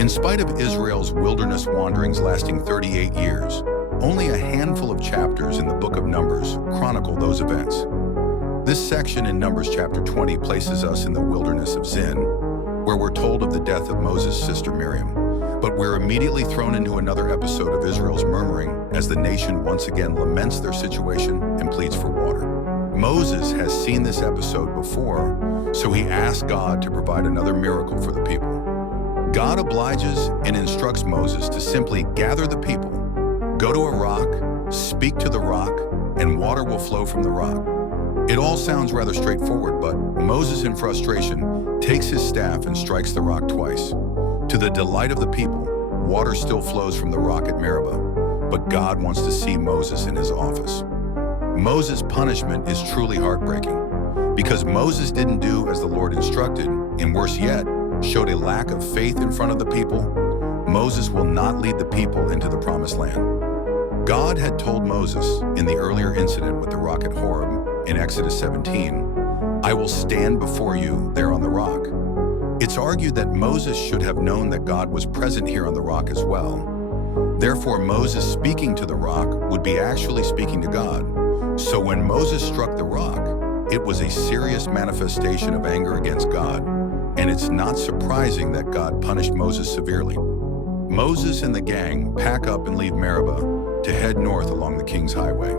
In spite of Israel's wilderness wanderings lasting 38 years, only a handful of chapters in the book of Numbers chronicle those events. This section in Numbers chapter 20 places us in the Wilderness of Zin, where we're told of the death of Moses' sister Miriam. But we're immediately thrown into another episode of Israel's murmuring as the nation once again laments their situation and pleads for water. Moses has seen this episode before, so he asks God to provide another miracle for the people. God obliges and instructs Moses to simply gather the people, go to a rock, speak to the rock, and water will flow from the rock. It all sounds rather straightforward, but Moses, in frustration, takes his staff and strikes the rock twice. To the delight of the people, water still flows from the rock at Meribah, but God wants to see Moses in his office. Moses' punishment is truly heartbreaking, because Moses didn't do as the Lord instructed, and worse yet, showed a lack of faith in front of the people. Moses will not lead the people into the promised land. God had told Moses in the earlier incident with the rock at Horeb in Exodus 17, "I will stand before you there on the rock." It's argued that Moses should have known that God was present here on the rock as well. Therefore, Moses speaking to the rock would be actually speaking to God. So when Moses struck the rock, it was a serious manifestation of anger against God, and it's not surprising that God punished Moses severely. Moses and the gang pack up and leave Meribah to head north along the King's Highway.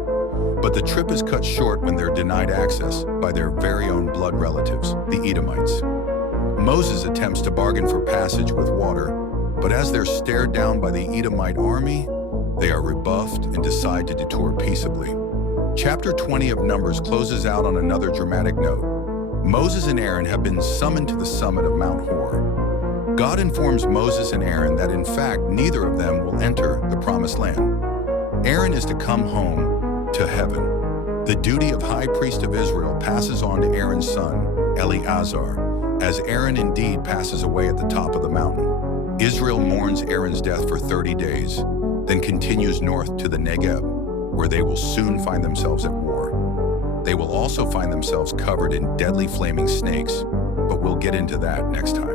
But the trip is cut short when they're denied access by their very own blood relatives, the Edomites. Moses attempts to bargain for passage with water, but as they're stared down by the Edomite army, they are rebuffed and decide to detour peaceably. Chapter 20 of Numbers closes out on another dramatic note. Moses and Aaron have been summoned to the summit of Mount Hor. God informs Moses and Aaron that in fact neither of them will enter the promised land. Aaron is to come home to heaven. The duty of high priest of Israel passes on to Aaron's son, Eleazar, as Aaron indeed passes away at the top of the mountain. Israel mourns Aaron's death for 30 days, then continues north to the Negev, where they will soon find themselves at war. They will also find themselves covered in deadly flaming snakes, but we'll get into that next time.